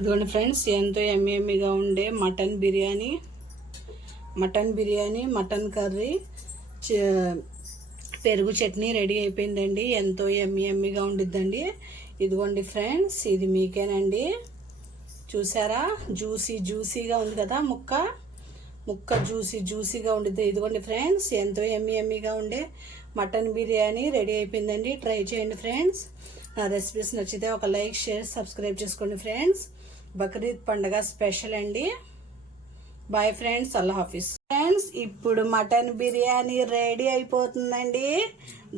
ఇదిగోండి ఫ్రెండ్స్, ఎంతో ఎమ్మీగా ఉండే మటన్ బిర్యానీ, మటన్ కర్రీ, పెరుగు చట్నీ రెడీ అయిపోయిందండి. ఎంతో ఎమ్మీగా ఉండిద్దండి. ఇదిగోండి ఫ్రెండ్స్, ఇది మీకేనండి. చూసారా, జ్యూసీగా ఉంది కదా, ముక్క జ్యూసీగా ఉండిద్ది. ఇదిగోండి ఫ్రెండ్స్, ఎంతో ఎమ్మీగా ఉండే మటన్ బిర్యానీ రెడీ అయిపోయిందండి. ట్రై చేయండి ఫ్రెండ్స్. నా రెసిపీస్ నచ్చితే ఒక లైక్, షేర్, సబ్స్క్రైబ్ చేసుకోండి ఫ్రెండ్స్. బక్రీద్ పండుగ స్పెషల్ అండి. బాయ్ ఫ్రెండ్స్, అల్లా హాఫీస్. ఫ్రెండ్స్, ఇప్పుడు మటన్ బిర్యానీ రెడీ అయిపోతుందండి.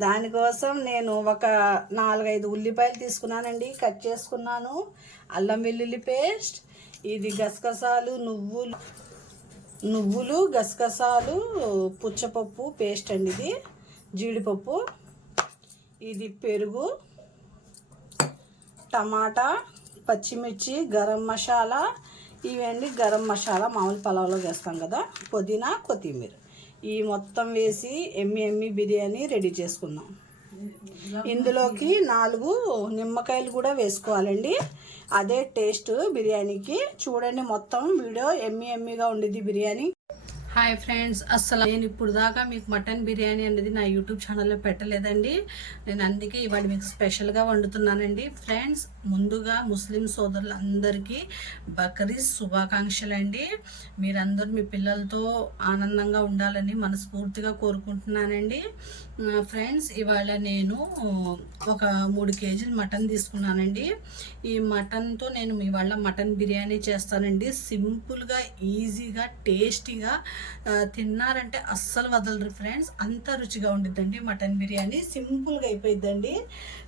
దానికోసం నేను ఒక 4-5 ఉల్లిపాయలు తీసుకున్నానండి, కట్ చేసుకున్నాను. అల్లం వెల్లుల్లి పేస్ట్, ఇది గసగసాలు, నువ్వులు గసగసాలు, పుచ్చపప్పు పేస్ట్ అండి, ఇది జీడిపప్పు, ఇది పెరుగు, టమాటా, పచ్చిమిర్చి, గరం మసాలా, ఇవండి గరం మసాలా మామూలు పలావ్లో వేస్తాం కదా, పుదీనా, కొత్తిమీర, ఈ మొత్తం వేసి ఎమ్మి బిర్యానీ రెడీ చేసుకున్నాం. ఇందులోకి 4 నిమ్మకాయలు కూడా వేసుకోవాలండి. అదే టేస్ట్ బిర్యానీకి. చూడండి, మొత్తం వీడియో ఎమ్మిగా ఉండిద్ది బిర్యానీ. హాయ్ ఫ్రెండ్స్, అస్సలు నేను ఇప్పుడు దాకా మీకు మటన్ బిర్యానీ అనేది నా యూట్యూబ్ ఛానల్లో పెట్టలేదండి. నేను అందుకే ఇవాళ మీకు స్పెషల్గా వండుతున్నానండి. ఫ్రెండ్స్, ముందుగా ముస్లిం సోదరులందరికీ బక్రీద్ శుభాకాంక్షలు అండి. మీరందరూ మీ పిల్లలతో ఆనందంగా ఉండాలని మనస్ఫూర్తిగా కోరుకుంటున్నానండి. ఫ్రెండ్స్, ఇవాళ నేను ఒక 3 కేజీలు మటన్ తీసుకున్నానండి. ఈ మటన్తో నేను ఇవాళ మటన్ బిర్యానీ చేస్తానండి. సింపుల్గా, ఈజీగా, టేస్టీగా, తిన్నారంటే అస్సలు వదలరు ఫ్రెండ్స్. అంత రుచిగా ఉండిద్దండి మటన్ బిర్యానీ. సింపుల్గా అయిపోయిద్దండి.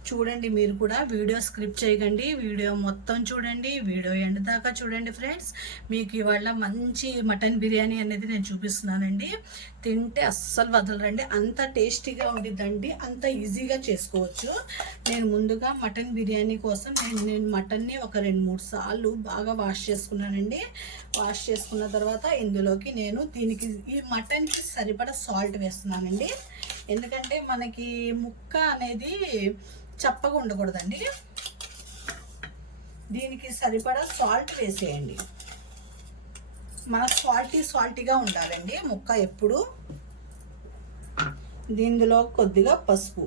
చూడండి, మీరు కూడా వీడియో స్క్రిప్ట్ చేయకండి, వీడియో మొత్తం చూడండి, వీడియో ఎండ్ దాకా చూడండి ఫ్రెండ్స్. మీకు ఇవాళ మంచి మటన్ బిర్యానీ అనేది నేను చూపిస్తున్నానండి. తింటే అస్సలు వదలరండి, అంత టేస్టీగా ఉండిద్దండి, అంత ఈజీగా చేసుకోవచ్చు. నేను ముందుగా మటన్ బిర్యానీ కోసం నేను మటన్ని ఒక 2-3 సార్లు బాగా వాష్ చేసుకున్నానండి. వాష్ చేసుకున్న తర్వాత ఇందులోకి నేను ఈ మటన్కి సరిపడా సాల్ట్ వేస్తున్నానండి. ఎందుకంటే మనకి ముక్క అనేది చప్పగా ఉండకూడదండి. దీనికి సరిపడా సాల్ట్ వేసేయండి. మన సాల్టీగా ఉండాలండి ముక్క ఎప్పుడు. దీనిలో కొద్దిగా పసుపు,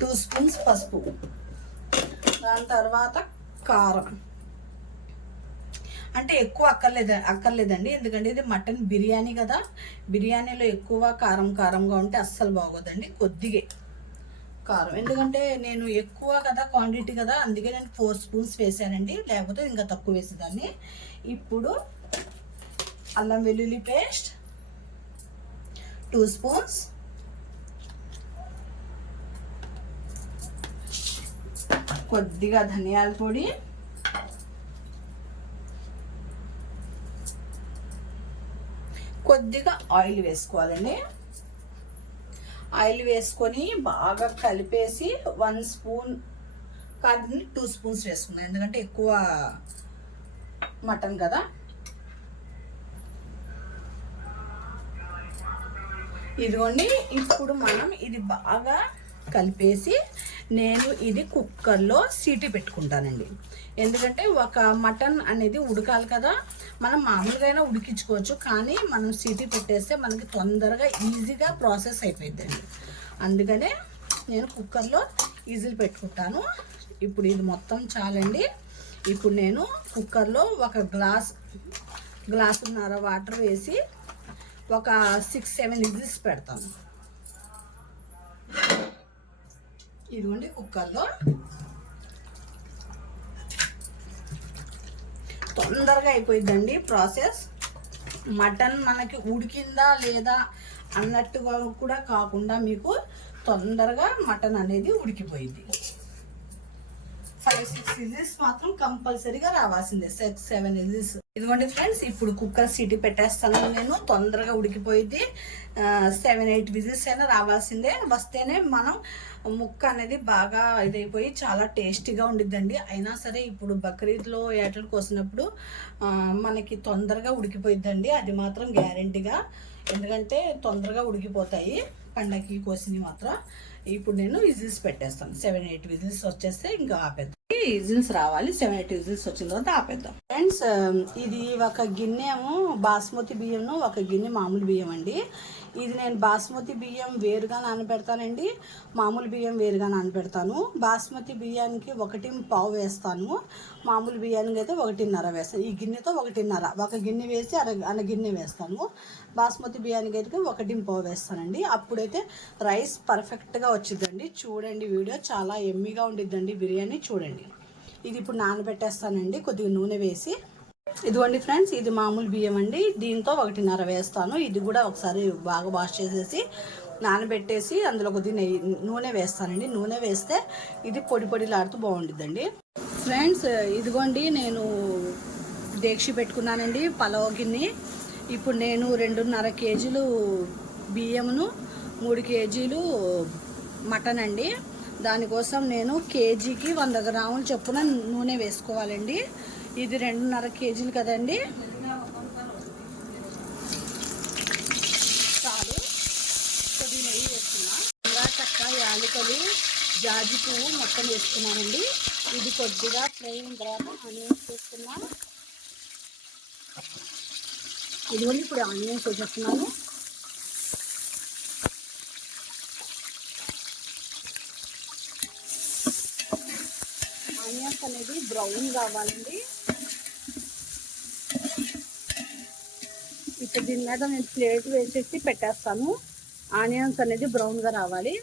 2 స్పూన్స్ పసుపు, దాని తర్వాత కారం. అంటే ఎక్కువ అక్కర్లేదండి, ఎందుకంటే ఇది మటన్ బిర్యానీ కదా. బిర్యానీలో ఎక్కువ కారంగా ఉంటే అస్సలు బాగోదండి. కొద్దిగా కారం, ఎందుకంటే నేను ఎక్కువ కదా, క్వాంటిటీ కదా, అందుకే నేను 4 స్పూన్స్ వేసానండి, లేకపోతే ఇంకా తక్కువ వేసేదాన్ని. ఇప్పుడు అల్లం వెల్లుల్లి పేస్ట్ 2 స్పూన్స్, కొద్దిగా ధనియాల పొడి, కొద్దిగా ఆయిల్ వేసుకోవాలండి. ఆయిల్ వేసుకొని బాగా కలిపేసి 1 స్పూన్ కాదండి, 2 స్పూన్స్ వేసుకున్నాను, ఎందుకంటే ఎక్కువ మటన్ కదా. ఇదిగోండి, ఇప్పుడు మనం ఇది బాగా కలిపేసి నేను ఇది కుక్కర్లో సీటీ పెట్టుకుంటానండి. ఎందుకంటే ఒక మటన్ అనేది ఉడకాలి కదా. మనం మామూలుగా అయినా ఉడికించుకోవచ్చు, కానీ మనం సీటీ పెట్టేస్తే మనకి తొందరగా ఈజీగా ప్రాసెస్ అయిపోయిందండి. అందుకనే నేను కుక్కర్లో ఈజీలు పెట్టుకుంటాను. ఇప్పుడు ఇది మొత్తం చాలండి. ఇప్పుడు నేను కుక్కర్లో ఒక గ్లాసున్నర వాటర్ వేసి ఒక 6-7 విజిల్స్ పెడతాను. ఇదిగోండి, కుక్కర్లో తొందరగా అయిపోయిందండి ప్రాసెస్. మటన్ మనకి ఉడికిందా లేదా అన్నట్టుగా కూడా కాకుండా మీకు తొందరగా మటన్ అనేది ఉడికిపోయింది. 5-6 విజిల్స్ మాత్రం కంపల్సరీగా రావాల్సిందే, 6-7 విజిల్స్. ఇదిగోండి ఫ్రెండ్స్, ఇప్పుడు కుక్కర్ సీటీ పెట్టేస్తాను నేను. తొందరగా ఉడికిపోయింది. 7-8 విజిల్స్ అయినా రావాల్సిందే. వస్తేనే మనం ముక్క అనేది బాగా ఇదైపోయి చాలా టేస్టీగా ఉండిద్దండి. అయినా సరే ఇప్పుడు బక్రీద్లో ఏటలు కోసినప్పుడు మనకి తొందరగా ఉడికిపోయిద్దండి, అది మాత్రం గ్యారెంటీగా. ఎందుకంటే తొందరగా ఉడికిపోతాయి పండగకి కోసినవి మాత్రం. ఇప్పుడు నేను విజిల్స్ పెట్టేస్తాను. 7-8 విజిల్స్ వచ్చేస్తే ఇంకా ఆపేద్దాం. విజిల్స్ రావాలి. 7-8 విజిల్స్ వచ్చిన తర్వాత ఆపేద్దాం. ఫ్రెండ్స్, ఇది ఒక గిన్నె ఏమో బాస్మతి బియ్యం, ఒక గిన్నె మామూలు బియ్యం అండి. ఇది నేను బాస్మతి బియ్యం వేరుగా నానబెడతానండి, మామూలు బియ్యం వేరుగా నానబెడతాను. బాస్మతి బియ్యానికి 1.5 వేస్తాను, మామూలు బియ్యానికి అయితే 1.5 వేస్తాను. ఈ గిన్నెతో 1.5, ఒక గిన్నె వేసి అర గిన్నె వేస్తాను. బాస్మతి బియ్యానికి అయితే 1.5 వేస్తానండి. అప్పుడైతే రైస్ పర్ఫెక్ట్గా వచ్చిందండి. చూడండి, వీడియో చాలా ఎమ్మిగా ఉండిద్దండి బిర్యానీ. చూడండి, ఇది ఇప్పుడు నానబెట్టేస్తానండి కొద్దిగా నూనె వేసి. ఇదిగోండి ఫ్రెండ్స్, ఇది మామూలు బియ్యం అండి. దీంతో 1.5 వేస్తాను. ఇది కూడా ఒకసారి బాగా వాష్ చేసేసి నానబెట్టేసి అందులో కొద్దిగా నూనె వేస్తానండి. నూనె వేస్తే ఇది పొడి పొడిలాడుతూ బాగుంటుందండి. ఫ్రెండ్స్, ఇదిగోండి నేను డేక్షి పెట్టుకున్నానండి, పలావ్ గిన్నె. ఇప్పుడు నేను 2.5 కేజీలు బియ్యమును, 3 కేజీలు మటన్ అండి. దానికోసం నేను కేజీకి 100 గ్రాములు చొప్పున నూనె వేసుకోవాలండి. ఇది 2.5 కేజీలు కదండి. చాలు. కొద్దిగా నెయ్యి వేసుకున్నా, ఇంకా చక్క, యాలకులు, జాజి పువ్వు మొత్తం వేసుకున్నానండి. ఇది కొద్దిగా ఫ్రై అయిన తర్వాత ఆనియన్స్ వేసుకున్నా. ఇదిగోండి ఇప్పుడు ఆనియన్స్ వేసేస్తున్నాను. ఆనియన్స్ అనేది బ్రౌన్ కావాలండి. ఇప్పుడు దీని మీద నేను ప్లేట్ వేసేసి పెట్టేస్తాను. ఆనియన్స్ అనేది బ్రౌన్గా రావాలి,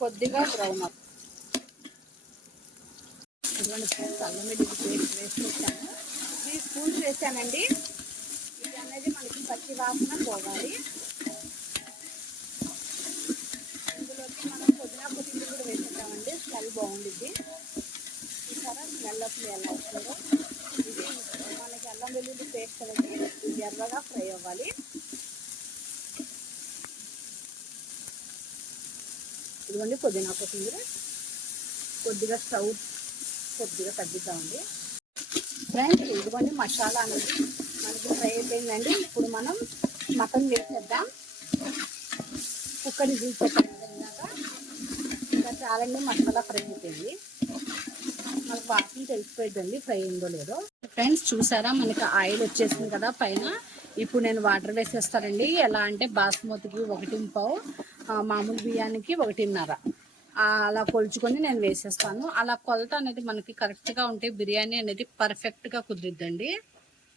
కొద్దిగా బ్రౌన్ అవుతుంది. అల్లం వెల్లుల్లి పేస్ట్ వేసి పెట్టాను. 3 స్పూన్స్ వేసానండి. ఇది అనేది మనకి పచ్చి వాసన పోవాలి. ఇందులోకి మనం పుదీనా కొత్తిమీర కూడా వేసుకుంటామండి, స్మెల్ బాగుంటుంది. చూసారా స్మెల్ అసలు ఎలా వస్తుందో. ఇది మనకి అల్లం వెల్లుల్లి పేస్ట్ అనేది ఎర్రగా ఫ్రై అవ్వాలి. ఇదిగోండి పుదీనా కొత్తిమీర. కొద్దిగా స్టవ్ కొద్దిగా తగ్గిద్దామండి. ఫ్రెండ్స్, ఇదిగోండి మసాలా అనేది మనకి ఫ్రై అయిపోయిందండి. ఇప్పుడు మనం మటన్ వేసేద్దాం. కుక్కర్ విజిల్ పెట్టాం కదా ఇందాక, ఇంకా చాలండి. మసాలా ఫ్రై అయిపోయింది, మనకు వాసన తెలిసిపోయిందండి ఫ్రై అయిందో లేదో. ఫ్రెండ్స్, చూసారా మనకి ఆయిల్ వచ్చేసింది కదా పైన. ఇప్పుడు నేను వాటర్ వేసేస్తానండి. ఎలా అంటే బాస్మతికి 1.5, మామూలు బియ్యానికి 1.5 అలా కొలుచుకొని నేను వేసేస్తాను. అలా కొలత అనేది మనకి కరెక్ట్గా ఉంటే బిర్యానీ అనేది పర్ఫెక్ట్గా కుదిరిద్దండి.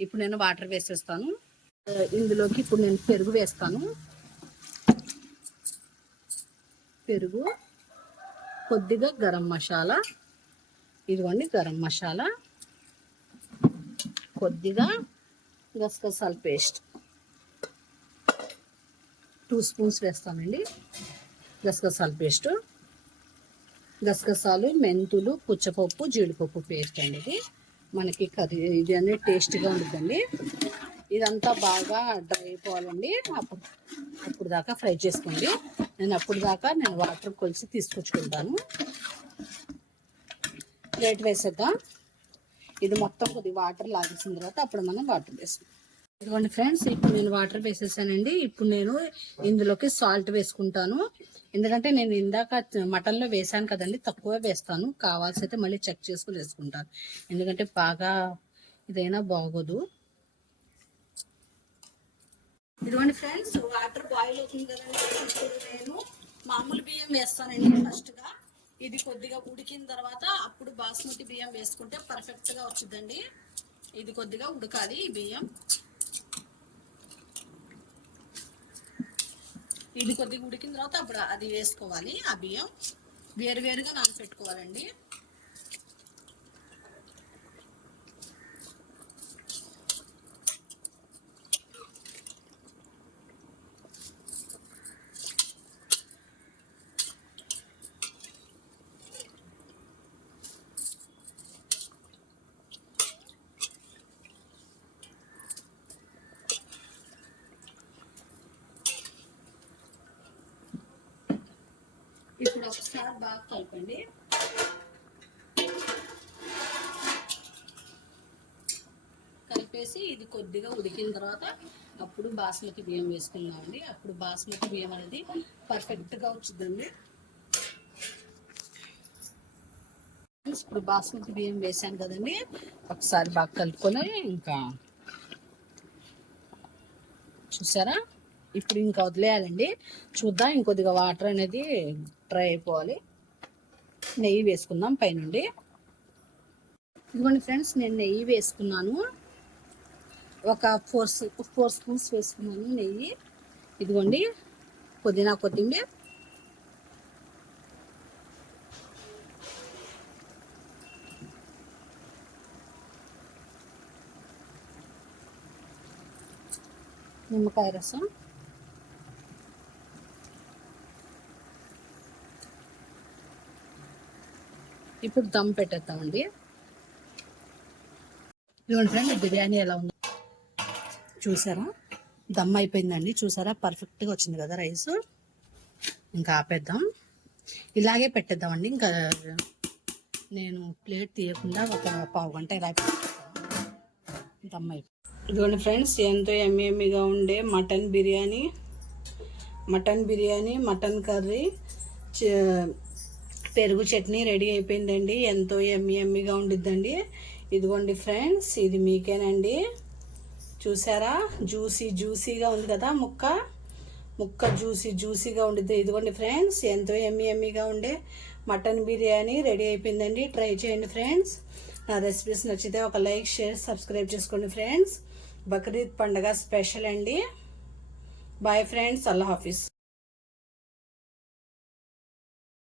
ఇప్పుడు నేను వాటర్ వేసేస్తాను. ఇందులోకి ఇప్పుడు నేను పెరుగు వేస్తాను. పెరుగు, కొద్దిగా గరం మసాలా, ఇదిగోండి గరం మసాలా, కొద్దిగా గసగసాల పేస్ట్ 2 స్పూన్స్ వేస్తానండి. గసగసాల పేస్ట్, గసగసాలు, మెంతులు, పుచ్చపప్పు, జీడిపప్పు పేస్ట్ అండి. ఇది మనకి కర్రీ ఇది అనేది టేస్ట్గా ఉంటుందండి. ఇదంతా బాగా డ్రై అయిపోవాలండి. అప్పుడు దాకా ఫ్రై చేసుకోండి. అప్పుడు దాకా నేను వాటర్ కొలిసి తీసుకొచ్చుకుంటాను. ప్లేట్ వేసేద్దాం. ఇది మొత్తం కొద్దిగా వాటర్ లాగేసిన తర్వాత అప్పుడు మనం వాటర్ వేస్తాం. ఇదిగోండి ఫ్రెండ్స్, ఇప్పుడు నేను వాటర్ వేసేసానండి. ఇప్పుడు నేను ఇందులోకి సాల్ట్ వేసుకుంటాను. ఎందుకంటే నేను ఇందాక మటన్లో వేసాను కదండి, తక్కువ వేస్తాను. కావాల్సి అయితే మళ్ళీ చెక్ చేసుకుని వేసుకుంటాను, ఎందుకంటే బాగా ఇదైనా బాగోదు. ఇదిగోండి ఫ్రెండ్స్, వాటర్ బాయిల్ అవుతుంది కదండి. ఇప్పుడు నేను మామూలు బియ్యం వేస్తానండి ఫస్ట్గా. ఇది కొద్దిగా ఉడికిన తర్వాత అప్పుడు బాస్మతి బియ్యం వేసుకుంటే పర్ఫెక్ట్గా వచ్చిందండి. ఇది కొద్దిగా ఉడకాలి ఈ బియ్యం. ఇది కొద్దిగా ఉడికిన తర్వాత అప్పుడు అది వేసుకోవాలి. ఆ బియ్యం వేరువేరుగా నానబెట్టుకోవాలండి. ఇప్పుడు ఒకసారి బాగా కలపండి. కలిపేసి ఇది కొద్దిగా ఉడికిన తర్వాత అప్పుడు బాస్మతి బియ్యం వేసుకున్నామండి. అప్పుడు బాస్మతి బియ్యం అనేది పర్ఫెక్ట్గా వచ్చిందండి. ఇప్పుడు బాస్మతి బియ్యం వేసాను కదండి, ఒకసారి బాగా కలుపుకొని ఇంకా చూసారా, ఇప్పుడు ఇంకా వదిలేయాలండి. చూద్దాం, ఇంకొద్దిగా వాటర్ అనేది డ్రై అయిపోవాలి. నెయ్యి వేసుకుందాం పైనుండి. ఇదిగోండి ఫ్రెండ్స్, నేను నెయ్యి వేసుకున్నాను. ఒక 4 స్పూన్స్ వేసుకున్నాను నెయ్యి. ఇదిగోండి పుదీనా కొత్తిమీర, నిమ్మకాయ రసం, ఇప్పుడు దమ్ పెట్టేద్దామండి. ఇదిగోండి ఫ్రెండ్, బిర్యానీ ఎలా ఉందో చూసారా, దమ్ అయిపోయిందండి. చూసారా, పర్ఫెక్ట్గా వచ్చింది కదా రైస్. ఇంకా ఆపేద్దాం, ఇలాగే పెట్టేద్దామండి. ఇంకా నేను ప్లేట్ తీయకుండా ఒక పావు గంట ఇలా దమ్ అయిపోయింది. ఇదిగోండి ఫ్రెండ్స్, ఎంతో ఎమ్మీగా ఉండే మటన్ బిర్యానీ, మటన్ కర్రీ, పెరుగు చట్నీ రెడీ అయిపోయిందండి. ఎంతో ఎమ్మీగా ఉండిద్దండి. ఇదిగోండి ఫ్రెండ్స్, ఇది మీకేనండి. చూసారా, జ్యూసీగా ఉంది కదా, ముక్క జ్యూసీగా ఉండిద్ది. ఇదిగోండి ఫ్రెండ్స్, ఎంతో ఎమ్మీగా ఉండే మటన్ బిర్యానీ రెడీ అయిపోయిందండి. ట్రై చేయండి ఫ్రెండ్స్. నా రెసిపీస్ నచ్చితే ఒక లైక్, షేర్, సబ్స్క్రైబ్ చేసుకోండి ఫ్రెండ్స్. బక్రీద్ పండుగ స్పెషల్ అండి. బాయ్ ఫ్రెండ్స్, అల్లా హాఫీజ్.